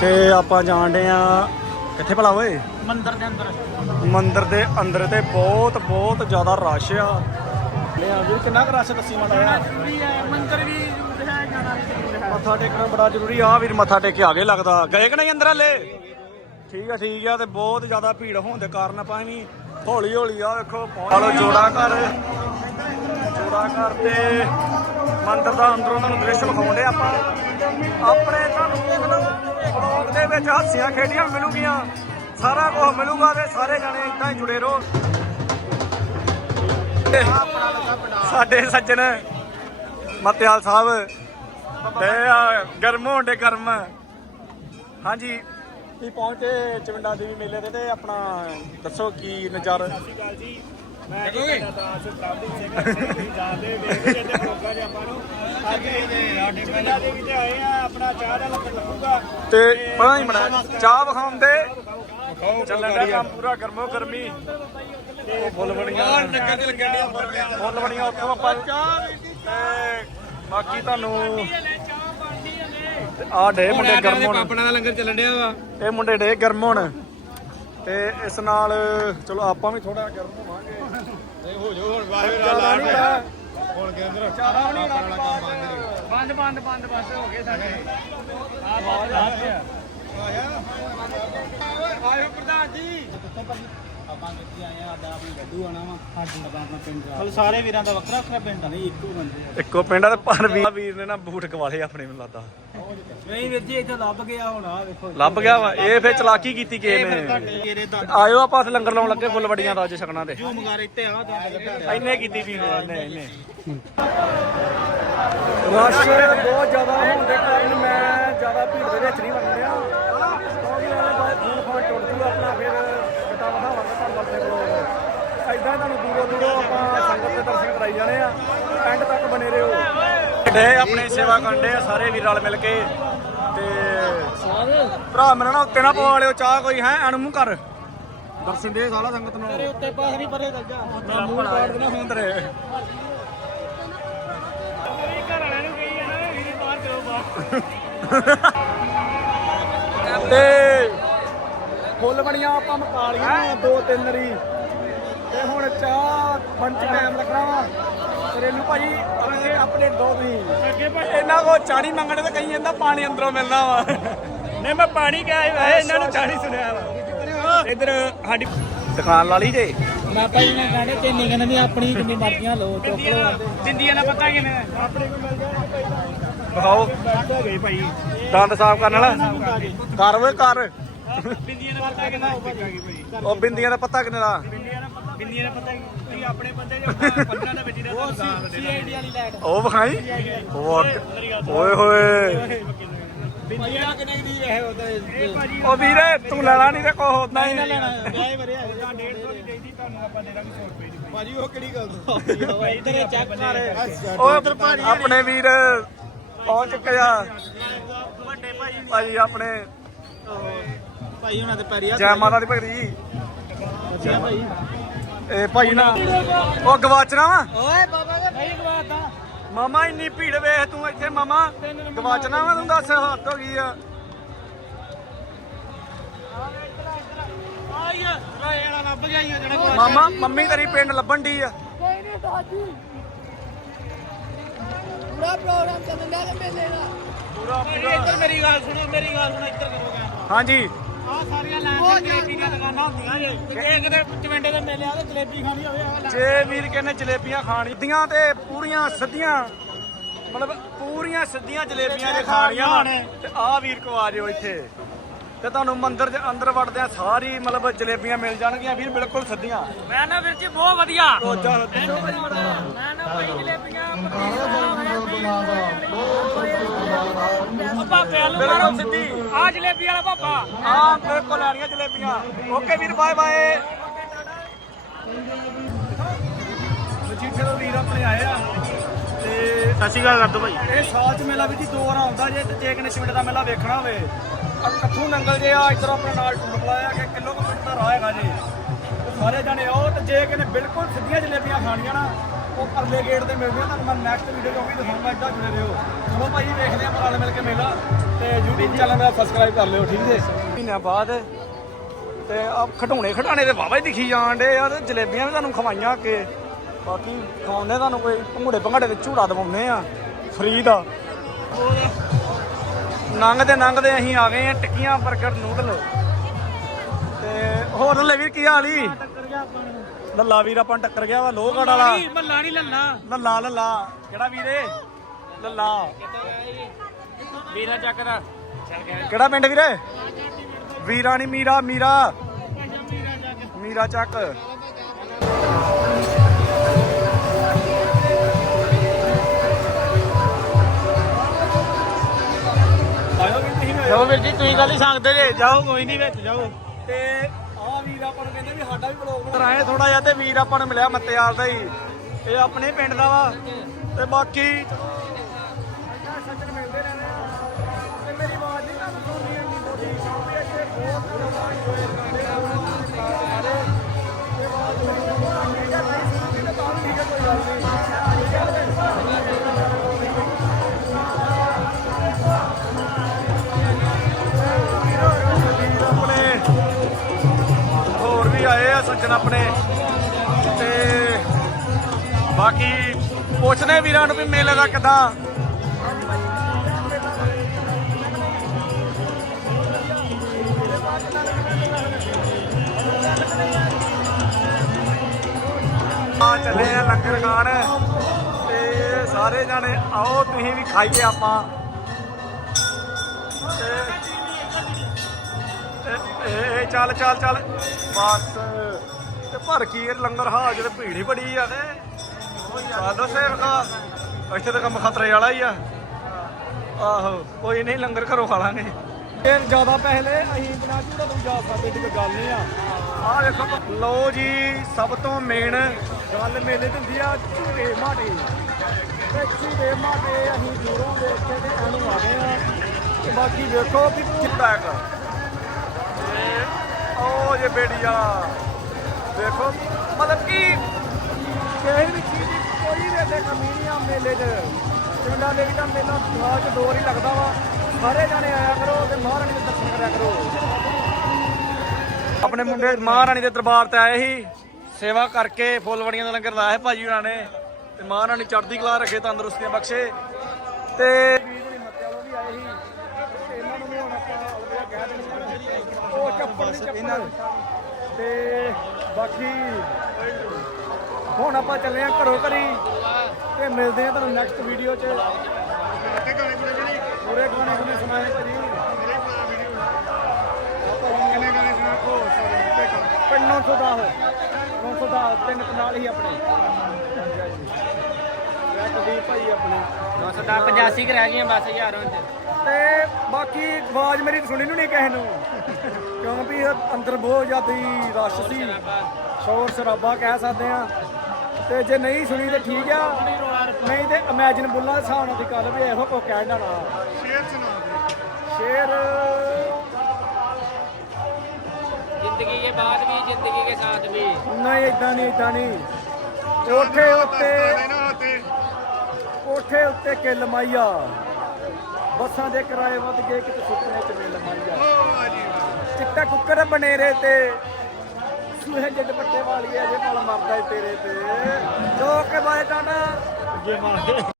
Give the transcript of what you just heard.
ਤੇ ਆਪਾਂ ਜਾਣਦੇ ਆ ਕਿੱਥੇ ਭਲਾ ਓਏ? ਮੰਦਰ ਦੇ ਅੰਦਰ। ਮੰਦਿਰ ਦੇ ਅੰਦਰ ਤੇ ਬਹੁਤ ਬਹੁਤ ਜ਼ਿਆਦਾ ਰਸ਼ ਆ। ਲੈ ਆ ਵੀਰ ਕਿੰਨਾ ਕੁ ਰਸ਼ ਦੱਸੀ ਮਾੜਾ ਹੈ ਮੰਦਰ ਵੀ ਹੈ ਜਾਣਾ ਮੱਥਾ ਟੇਕਣਾ ਬੜਾ ਜ਼ਰੂਰੀ ਆ ਵੀਰ ਮੱਥਾ ਟੇਕ ਕੇ ਆਗੇ ਲੱਗਦਾ। ਗਏ ਕਿ ਨਹੀਂ ਅੰਦਰ ਹਲੇ? ਠੀਕ ਆ ਠੀਕ ਆ ਤੇ ਬਹੁਤ ਜ਼ਿਆਦਾ ਭੀੜ ਹੋਣ ਦੇ ਕਾਰਨ ਆਪਾਂ ਵੀ ਹੌਲੀ ਹੌਲੀ ਆ ਵੇਖੋ ਪਹੁੰਚ ਜੋੜਾ ਘਰ। ਜੋੜਾ ਘਰ ਤੇ ਮੰਦਿਰ ਦਾ ਅੰਦਰੋਂ ਤੁਹਾਨੂੰ ਦ੍ਰਿਸ਼ ਵਿਖਾਉਂਦੇ ਆਪਾਂ। ਆਪਣੇ ਤੁਹਾਨੂੰ ਬਲੌਗ ਦੇ ਵਿੱਚ ਹਾਸੀਆਂ ਖੇਡੀਆਂ ਮਿਲੂਗੀਆਂ। ਸਾਰਾ ਕੁਝ ਮਿਲੂਗਾ ਤੇ ਸਾਰੇ ਜਣੇ ਇਦਾਂ ਹੀ ਜੁੜੇ ਰਹੋ। ਸਾਡੇ ਸੱਜਣ ਮਤਿਆਲ ਸਾਹਿਬ ਤੇ ਆ ਗਰਮ ਹੋਣ ਦੇ ਗਰਮ। ਹਾਂਜੀ। ਕੀ ਪਹੁੰਚੇ ਚਵਿੰਡਾ ਦੇਵੀ ਮੇਲੇ ਤੇ ਤੇ ਆਪਣਾ ਦੱਸੋ ਕੀ ਨਜ਼ਾਰਾ? ਗੱਲ ਜੀ। ਮੈਂ ਕਹਿੰਦਾ ਤਾਂ ਸੁਖਰਾਮਦੀਪ ਸਿੰਘ ਤੁਸੀਂ ਜਾਣਦੇ ਵੇਖਦੇ ਜਾਂਦੇ ਪ੍ਰੋਗਰਾਮ ਦੇ ਆਪਾਂ ਨੂੰ ਅੱਜ ਇਹ ਚਿੰਦਾ ਦੇ ਵਿੱਚ ਆਏ ਆ ਆਪਣਾ ਚਾਹ ਦਾ ਲੰਗਰ ਲੱਗੂਗਾ ਤੇ ਪਤਾ ਹੀ ਬਣਾ ਚਾਹ ਵਿਖਾਉਂਦੇ। ਚੱਲਣ ਦਾ ਕੰਮ ਪੂਰਾ ਗਰਮੋ ਗਰਮੀ। ਤੇ ਫੁੱਲ ਬਣੀਆਂ ਨੱਕਾ ਤੇ ਲੱਗਣ ਫੁੱਲ ਬਣੀਆਂ ਉੱਥੋਂ ਆਪਾਂ ਤੇ ਬਾਕੀ ਤੁਹਾਨੂੰ ਆ ਡੇ ਮੁੰਡੇ ਗਰਮ ਹੋਣ। ਪਾਪਣਾ ਦਾ ਲੰਗਰ ਚੱਲਣ ਡਿਆ ਵਾ। ਇਹ ਮੁੰਡੇ ਡੇ ਗਰਮ ਹੋਣ। ਤੇ ਇਸ ਨਾਲ ਚਲੋ ਆਪਾਂ ਵੀ ਥੋੜਾ ਗਰਮ ਹੋਵਾਂਗੇ। ਨਹੀਂ ਹੋ ਜਾਓ ਹੁਣ ਜ਼ਿਆਦਾ ਨਹੀਂ ਹੋਣਾ। ਹੁਣ ਕੇ ਅੰਦਰ ਜ਼ਿਆਦਾ ਵੀ ਨਹੀਂ ਹੋਣਾ। ਬੰਦ ਬੰਦ ਬੰਦ ਬਸ ਹੋ ਗਏ ਸਾਡੇ। ਆ ਬਹੁਤ ਆਇਆ। ਆਇਓ ਪ੍ਰਧਾਨ ਜੀ। ਆਪਾਂ ਕਿੱਥੇ ਆਏ ਆ ਆਡਾ ਆਪਣੀ ਗੱਡੂ ਆਣਾ ਵਾ। ਸਾਡਾ ਆਪਣਾ ਪਿੰਡ ਚਲ ਸਾਰੇ ਵੀਰਾਂ ਦਾ ਵੱਖਰਾ ਵੱਖਰਾ ਪਿੰਡ ਨਹੀਂ ਇੱਕੋ ਬੰਦੇ ਆ। ਇੱਕੋ ਪਿੰਡ ਆ ਤੇ ਪਰ ਵੀਰ ਵੀਰ ਨੇ ਨਾ ਬੂਟ ਗਵਾਲੇ ਆਪਣੇ ਮੈਨੂੰ ਲੱਗਦਾ। ਨਹੀਂ ਵੀਰ ਜੀ ਇੱਥੇ ਲੱਭ ਗਿਆ ਹੁਣ ਆ ਵੇਖੋ। ਲੱਭ ਗਿਆ ਵਾ। ਇਹ ਫੇਰ ਚਲਾਕੀ ਕੀਤੀ ਕਿਸੇ ਨੇ। ਆਇਓ ਆਪਾਂ ਉੱਥੇ ਲੰਗਰ ਲਾਉਣ ਲੱਗੇ ਫੁੱਲ ਵੜੀਆਂ ਦਾ ਅੱਜ ਛਕਣਾ ਤੇ। ਜੂ ਮੰਗਾ ਇੱਥੇ ਆ। ਇੰਨੇ ਕੀਤੀ ਵੀ ਇਹਨੇ ਇਹਨੇ ਰਸ਼ ਬਹੁਤ ਜ਼ਿਆਦਾ ਹੋਣ ਦੇ ਕਾਰਨ ਮੈਂ ਜ਼ਿਆਦਾ ਭੀੜ ਦੇ ਵਿੱਚ ਨਹੀਂ ਵੜ ਰਿਹਾ ਕਿਉਂਕਿ ਉਹਦੇ ਬਾਅਦ ਫੋਨ ਫੋਨ ਟੁੱਟ ਜੂ ਆਪਣਾ ਫਿਰ ਕਿਤਾ ਵਧਾਵਾਂਗੇ ਤੁਹਾਨੂੰ ਆਪਣੇ ਕੋਲ ਐਦਾਂ ਤੁਹਾਨੂੰ ਦੂਰੋਂ ਦੂਰੋਂ ਆਪਾਂ ਸੰਗਤ ਦੇ ਦਰਸ਼ਨ ਕਰਾਈ ਜਾਣੇ ਆ। ਐਂਡ ਤੱਕ ਬਨੇ ਰਹੋ। ਡੇ ਆਪਣੀ ਸੇਵਾ ਕਰਦੇ ਆ ਸਾਰੇ ਵੀਰ ਨਾਲ ਮਿਲ ਕੇ। ਤੇ ਭਰਾ ਮੇਰੇ ਨਾਲ ਉੱਤੇ ਨਾ ਪਵਾ ਲਿਓ ਚਾਹ ਕੋਈ ਹੈ ਅਣਮੂ ਕਰ। ਦਰਸ਼ਨ ਦੇ ਸਾਲਾ ਸੰਗਤ ਨੂੰ। ਤੇਰੇ ਉੱਤੇ ਪਾਸ ਨਹੀਂ ਪਰੇ ਚੱਲ ਜਾ। ਮੂੰਹ ਕਾੜ ਦੇਣਾ ਹੁਣ ਤੇਰੇ। ਘਰ ਵਾਲਿਆਂ ਨੂੰ ਕਹੀ ਜਾਣਾ ਵੀਰੇ ਬਾਹਰ ਚਲੋ ਬਾਹਰ ਤੇ ਫੁੱਲ ਬਣੀਆਂ ਆਪਾਂ ਮਕਾ ਲੀਆਂ ਦੋ ਤਿੰਨ ਰੀ। ਤੇ ਹੁਣ ਚਾਹ ਪੰਜ ਟਾਈਮ ਲੱਗਣਾ ਵਾ। ਘਰੇਲੂ ਭਾਜੀ ਆਪਣੇ ਆਪਣੇ ਦੋ ਤੁਸੀਂ ਅੱਗੇ ਭਾਈ ਇਹਨਾਂ ਕੋ ਚਾਣੀ ਮੰਗਣੇ ਤੇ ਕਹੀ ਜਾਂਦਾ ਪਾਣੀ ਅੰਦਰੋਂ ਮਿਲਣਾ ਵਾ। ਨਹੀਂ ਮੈਂ ਪਾਣੀ ਕਿਹਾ ਸੀ ਵੈਸੇ ਇਹਨਾਂ ਨੂੰ ਚਾਹੀ ਸੁਣਿਆ ਵਾ। ਇਧਰ ਸਾਡੀ ਦੁਕਾਨ ਲਾ ਲਈ ਜੇ। ਮੈਂ ਭਾਈ ਨੇ ਕਹਿੰਦੇ ਤੇ ਨਿਗਨ ਦੀ ਆਪਣੀ ਜਿੰਨੀ ਮਰਜ਼ੀਆਂ ਲਓ ਚੁੱਕ ਆਂਦੇ ਬਿੰਦੀਆਂ ਦਾ ਪਤਾ ਕਿਵੇਂ ਆਪਣੇ ਕੋਲ ਮਿਲ ਜਾਣਾ ਵਿਖਾਓ ਹੋ ਗਏ ਭਾਈ ਦੰਦ ਸਾਫ਼ ਕਰਨ ਵਾਲਾ। ਕਰ ਓਏ ਕਰ। ਬਿੰਦੀਆਂ ਦਾ ਪਤਾ ਕਿੰਨਾ ਹੋਊਗਾ ਭਾਈ ਉਹ ਬਿੰਦੀਆਂ ਦਾ ਪੱਤਾ ਕਿੰਨੇ ਦਾ? ਬਿੰਦੀਆਂ ਦਾ ਪਤਾ ਕੀ ਆਪਣੇ ਬੰਦੇ ਜੋ 15 ਦੇ ਵਿੱਚ ਦਾ ਸੀਆਈਡੀ ਵਾਲੀ ਲਾਈਟ ਉਹ ਵਿਖਾਈ? ਉਹ ਓਏ ਹੋਏ। ਬਿੰਦੀਆਂ ਕਿੰਨੇ ਦੀ ਇਹ ਉਹਦਾ ਭਾਜੀ ਉਹ ਵੀਰੇ ਤੂੰ ਲੈਣਾ ਨਹੀਂ ਤੇ ਕੋ ਹੁੰਦਾ ਹੀ ਲੈਣਾ ਵਿਆਹ ਵਰਿਆ ਤਾਂ 150 ਦੀ ਚਾਹੀਦੀ ਤੁਹਾਨੂੰ ਆਪਾਂ ਦੇ ਦਾਂਗੇ 100 ਰੁਪਏ ਦੀ। ਭਾਜੀ ਉਹ ਕਿਹੜੀ ਗੱਲ ਤੋਂ ਭਾਈ ਤੇਰੇ ਚੈੱਕ ਕਰ ਉਹ ਆਪਣੇ ਵੀਰ ਪਹੁੰਚ ਚੁੱਕੇ ਆ। ਵੱਡੇ ਭਾਜੀ ਆਪਣੇ। ਭਾਈ ਉਹਨਾਂ ਦੇ ਪੈਰੀ ਜੈ ਮਾਤਾ ਦੀ ਭਗਤੀ ਜੀ। ਅੱਛਾ ਭਾਈ। ਇਹ ਭਾਈ ਨਾ ਉਹ ਗਵਾਚਣਾ ਵਾ? ਓਏ ਬਾਬਾ ਦਾ ਨਹੀਂ ਗਵਾਤਾ ਮਾਮਾ ਇੰਨੀ ਭੀੜ ਵੇਖ ਤੂੰ ਇੱਥੇ ਮਾਮਾ। ਗਵਾਚਣਾ ਵਾ ਤੂੰ ਦੱਸ ਹੱਦ ਹੋ ਗਈ ਆ। ਮਾਮਾ ਮੰਮੀ ਤੇਰੀ ਪਿੰਡ ਲੱਭਣ ਦੀ ਆ। ਕੋਈ ਨਹੀਂ ਦਾਦੀ। ਪੂਰਾ ਪ੍ਰੋਗਰਾਮ ਚੱਲਦਾ ਹੈ ਮੇਲੇ ਦਾ। ਪੂਰਾ ਭਾਈ ਇੱਧਰ ਮੇਰੀ ਗੱਲ ਸੁਣੋ ਮੇਰੀ ਗੱਲ ਸੁਣੋ ਇੱਧਰ ਕਰੋ ਕੈਮਰਾ। ਹਾਂਜੀ। ਆਹ ਸਾਰੀਆਂ ਲੈ ਕੇ ਜਲੇਬੀ ਦੀਆਂ ਦੁਕਾਨਾਂ ਹੁੰਦੀਆਂ ਜੇ। ਤੇ ਜੇ ਕਿਤੇ ਚਵੰਡੇ ਦੇ ਮੇਲੇ ਆ ਤੇ ਜਲੇਬੀ ਖਾਣੀ ਹੋਵੇ ਆਹ ਲੈ ਜੇ ਵੀਰ ਕਹਿੰਦੇ ਜਲੇਬੀਆਂ ਖਾਣੀਆਂ। ਤੇ ਪੂਰੀਆਂ ਸਿੱਧੀਆਂ ਮਤਲਬ ਪੂਰੀਆਂ ਸਿੱਧੀਆਂ ਜਲੇਬੀਆਂ ਜੇ ਖਾਣੀਆਂ ਵਾ ਤੇ ਆਹ ਵੀਰ ਕੋ ਆ ਜਿਓ ਇੱਥੇ। ਤੇ ਤੁਹਾਨੂੰ ਮੰਦਿਰ ਦੇ ਅੰਦਰ ਵੜਦਿਆਂ ਸਾਰੀ ਮਤਲਬ ਜਲੇਬੀਆਂ ਮਿਲ ਜਾਣਗੀਆਂ। ਵੀਰ ਬਿਲਕੁਲ ਸਿੱਧੀਆਂ। ਮੈਂ ਨਾ ਵੀਰ ਜੀ ਬਹੁਤ ਵਧੀਆ। ਰੋਜਾ ਮੈਂ ਨਾ ਭਾਈ ਜਲੇਬੀਆਂ ਪਾਪੇ ਆਲੂ ਬਿਲਕੁਲ ਸਿੱਧੀ। ਆ ਜਲੇਬੀ ਵਾਲਾ ਪਾਪਾ ਆ ਬਿਲਕੁਲ ਲੈਣੀਆਂ ਜਲੇਬੀਆਂ। ਓਕੇ ਵੀਰ ਬਾਏ ਬਾਏ। ਮਜੀਠੇ ਤੋਂ ਵੀਰ ਆਪਣੇ ਆਏ ਆ। ਤੇ ਸਤਿ ਸ਼੍ਰੀ ਅਕਾਲ ਕਰ ਦੋ ਭਾਈ। ਇਹ ਸਾਲ ਚ ਮੇਲਾ ਵੀ ਜੀ ਦੋ ਵਾਰ ਆਉਂਦਾ ਜੇ ਤੇ ਜੇ ਕਿਨੇ ਚਿੰਟ ਦਾ ਮੇਲਾ ਵੇਖਣਾ ਹੋਵੇ। ਆ ਕੱਥੂ ਨੰਗਲ ਜੇ ਆ ਇੱਧਰ ਆਪਣੇ ਨਾਲ ਟੂਰ ਪਲਾਇਆ ਕਿ ਕਿਲੋਮੀਟਰ ਦਾ ਰਾਹ ਹੈਗਾ ਜੀ। ਸਾਰੇ ਜਾਣੇ ਆਓ ਤੇ ਜੇ ਕਿਨੇ ਬਿਲਕੁਲ ਸਿੱਧੀਆਂ ਜਲੇਬੀਆਂ ਖਾਣੀਆਂ ਨਾ ਉਹ ਪਰਲੇ ਗੇਟ ਤੇ ਮਿਲਦੇ ਆ ਤੁਹਾਨੂੰ, ਮੈਂ ਨੈਕਸਟ ਵੀਡੀਓ 'ਚ ਉਹ ਵੀ ਦਿਖਾਉਂਗਾ ਇੱਦਾਂ ਜੁੜੇ ਰਹੋ। ਚਲੋ ਭਾਈ, ਵੇਖਦੇ ਆ ਰਲ ਮਿਲ ਕੇ ਮੇਲਾ ਤੇ YouTube ਚੈਨਲ ਮੇਰਾ ਸਬਸਕ੍ਰਾਈਬ ਕਰ ਲਿਓ, ਠੀਕ ਜੇ? ਮਹੀਨਿਆਂ ਬਾਅਦ ਤੇ ਆ ਖਟਾਉਣੇ ਖਟਾਣੇ ਤੇ ਵਾਵਾ ਹੀ ਦਿਖੀ ਜਾਣ ਡੇ ਆ ਜਲੇਬੀਆਂ ਵੀ ਤੁਹਾਨੂੰ ਖਵਾਈਆਂ ਅੱਗੇ। ਬਾਕੀ ਖਵਾਉਂਦੇ ਤੁਹਾਨੂੰ ਕੋਈ ਭੰਗੜੇ ਭੰਗੜੇ ਤੇ ਝੂੜਾ ਦਵਾਉਂਦੇ ਆ ਫਰੀ ਦਾ। ਨੰਗਦੇ ਨੰਗਦੇ ਅਸੀਂ ਆ ਗਏ ਆ ਟਿੱਕੀਆਂ, ਬਰਗਰ, ਨੂਡਲ। ਤੇ ਹੋਰ ਲੱਲੇ ਵੀਰ, ਕੀ ਹਾਲ ਈ? ਲੱਲਾ ਵੀਰ ਆਪਾਂ ਨੂੰ ਟੱਕਰ ਗਿਆ ਵਾ ਲੋਹਗੜ ਵਾਲਾ। ਮੱਲਾ ਨਹੀਂ ਲੱਲਾ। ਲੱਲਾ ਲੱਲਾ। ਕਿਹੜਾ ਵੀਰੇ ਲੱਲਾ। ਵੀਰਾ ਚੱਕ ਦਾ ਕਿਹੜਾ ਪਿੰਡ ਵੀਰੇ? ਵੀਰਾ ਨੀ ਮੀਰਾ ਮੀਰਾ। ਮੀਰਾ ਚੱਕ। ਚਲੋ ਵੀਰ ਜੀ ਤੁਸੀਂ ਗੱਲ ਹੀ ਸੰਗਦੇ ਜੇ। ਜਾਓ ਕੋਈ ਨਹੀਂ ਵਿੱਚ ਜਾਓ। ਤੇ ਆ ਵੀਰ ਆਪਾਂ ਨੂੰ ਕਹਿੰਦੇ ਵੀ ਸਾਡਾ ਵੀ ਬਲੌਗ ਕਰਾਏ ਥੋੜਾ ਜਿਹਾ ਤੇ ਵੀਰ ਆਪਾਂ ਨੂੰ ਮਿਲਿਆ ਮੱਤੇਆਲ ਦਾ ਹੀ। ਇਹ ਆਪਣੇ ਪਿੰਡ ਦਾ ਵਾ। ਤੇ ਬਾਕੀ ਸੱਜਣ ਮਿਲਦੇ ਰਹਿੰਦੇ ਆ ਤੇ ਮੇਰੀ ਆਵਾਜ਼ ਨਹੀਂ ਤੁਹਾਨੂੰ ਸੁਣਨੀ ਇੰਨੀ ਬਹੁਤ ਪੁੱਛਨੇ ਵੀਰਾਂ ਨੂੰ ਵੀ ਮੇਲੇ ਦਾ ਕਿਦਾਂ? ਆ ਚੱਲੇ ਆ ਲੰਗਰ ਖਾਣ ਤੇ ਸਾਰੇ ਜਾਣੇ ਆਓ, ਤੁਸੀਂ ਵੀ ਖਾਈਏ ਆਪਾਂ। ਇਹ ਚੱਲ ਚੱਲ ਚੱਲ। ਬਸ। ਤੇ ਭਰ ਕੀ ਇਹ ਲੰਗਰ ਹਾਜ਼ਰ ਭੀੜ ਹੀ ਬੜੀ ਆ ਤੇ। ਚੱਲ ਸੇਵਕਾ ਇੱਥੇ ਤਾਂ ਕੰਮ ਖਤਰੇ ਵਾਲਾ ਹੀ ਆ। ਆਹੋ ਕੋਈ ਨਹੀਂ ਲੰਗਰ ਘਰੋਂ ਖਾ ਲਾਂਗੇ। ਫਿਰ ਜ਼ਿਆਦਾ ਪੈਸੇ ਲੈ ਅਸੀਂ ਬਣਾ ਚੂੜਾ ਤੋਂ ਜਾ ਸਕਦੇ ਕੋਈ ਗੱਲ ਨਹੀਂ ਆ। ਆਹ ਦੇਖੋ ਲਓ ਜੀ ਸਭ ਤੋਂ ਮੇਨ ਗੱਲ ਮੇਲੇ ਦੀ ਹੁੰਦੀ ਆ ਝੂੜੇ ਮਾਟੇ। ਤੇ ਝੂੜੇ ਮਾਟੇ ਅਸੀਂ ਦੂਰੋਂ ਦੇਖ ਕੇ ਤੇ ਐਨੂੰ ਆ ਗਏ ਆ। ਤੇ ਬਾਕੀ ਵੇਖੋ ਵੀ ਕਿੱਦਾਂ ਤੇ ਉਹ ਜੇ ਬੇੜੀ ਵਾਲਾ ਦੇਖੋ ਮਤਲਬ ਕਿ ਕਿਸੇ ਵੀ ਇੱਥੇ ਕਮੀ ਨਹੀਂ ਆ ਮੇਲੇ 'ਚ ਪਿੰਡਾਂ ਦੇ ਵਿੱਚ ਤਾਂ ਮੇਲਾ ਸਾਲ 'ਚ ਦੋ ਵਾਰੀ ਲੱਗਦਾ ਵਾ। ਸਾਰੇ ਜਾਣੇ ਆਇਆ ਕਰੋ ਤੇ ਮਹਾਰਾਣੀ ਦੇ ਦਰਸ਼ਨ ਕਰਿਆ ਕਰੋ। ਆਪਣੇ ਮੁੰਡੇ ਮਹਾਰਾਣੀ ਦੇ ਦਰਬਾਰ ਤੇ ਆਏ ਸੀ। ਸੇਵਾ ਕਰਕੇ ਫੁੱਲਵੜੀਆਂ ਦਾ ਲੰਗਰ ਲਾਇਆ ਭਾਜੀ ਉਹਨਾਂ ਨੇ। ਤੇ ਮਹਾਰਾਣੀ ਚੜ੍ਹਦੀ ਕਲਾ ਰੱਖੇ ਤੰਦਰੁਸਤੀਆਂ ਬਖਸ਼ੇ। ਉਹ ਚੱਪਲ ਨਹੀਂ ਚੱਪਲ। ਤੇ ਬਾਕੀ ਹੁਣ ਆਪਾਂ ਚੱਲੇ ਆ ਘਰੋਂ ਘਰੀ ਤੇ ਮਿਲਦੇ ਆ ਤੁਹਾਨੂੰ ਨੈਕਸਟ ਵੀਡੀਓ 'ਚ। ਪੂਰੇ ਗਾਣੇ ਗੁਣੇ ਸੁਣਾਏ ਭਾਜੀ ਕਿੰਨੇ ਗਾਣੇ ਸੁਣਾ ਕੋ ਪਿੰਡ 910 910 ਤਿੰਨ ਕਨਾਲ ਹੀ ਆਪਣੇ। ਕੁਲਦੀਪ ਭਾਈ ਆਪਣੇ। 985 ਕਿ ਰਹਿ ਗਈਆਂ ਬਸ ਹਜ਼ਾਰਾਂ ਚ। ਤੇ ਬਾਕੀ ਆਵਾਜ਼ ਮੇਰੀ ਸੁਣੀ ਨੂੰ ਨਹੀਂ ਕਿਸੇ ਨੂੰ? ਕਿਉਂਕਿ ਅੰਦਰ ਬਹੁਤ ਜ਼ਿਆਦਾ ਰਸ਼ ਸੀ। ਸ਼ੋਰ ਸ਼ਰਾਬਾ ਕਹਿ ਸਕਦੇ ਆ ਤੇ ਜੇ ਨਹੀਂ ਸੁਣੀ ਤੇ ਠੀਕ ਆ। ਨਹੀਂ ਤੇ ਇਮੇਜਿਨ ਬੁੱਲਾ ਦੇ ਹਿਸਾਬ ਨਾਲ ਦੀ ਗੱਲ ਵੀ ਇਹੋ ਕੋ ਕਹਿਣਾ ਨਾ ਸ਼ੇਰ ਸੁਣਾ ਸ਼ੇਰ ਜ਼ਿੰਦਗੀ ਦੇ ਬਾਅਦ ਵੀ ਜ਼ਿੰਦਗੀ ਦੇ ਸਾਥ ਵੀ। ਨਹੀਂ ਇਦਾਂ ਨਹੀਂ ਇਦਾਂ ਕੋਠੇ ਉੱਤੇ। ਕੋਠੇ ਲਮਾਈਆ ਬੱਸਾਂ ਦੇ ਕਿਰਾਏ ਵੱਧ ਗਏ ਕਿਤੇ ਸੁੱਕਣੇ ਚ ਮਿਲ ਲਮਾਈਆ ਚਿੱਟਾ ਕੁੱਕਰ ਬਨੇਰੇ ਤੇ। ਸੂਹੇ ਜੱਟ ਪੱਟੇ ਵਾਲੀ ਹੈ ਜੇ ਨਾਲ ਮਰਦਾ ਈ ਤੇਰੇ ਤੇ। ਜੋ ਕੇ ਬਾਏ ਟਾਣਾ ਜੇ ਮਾਰ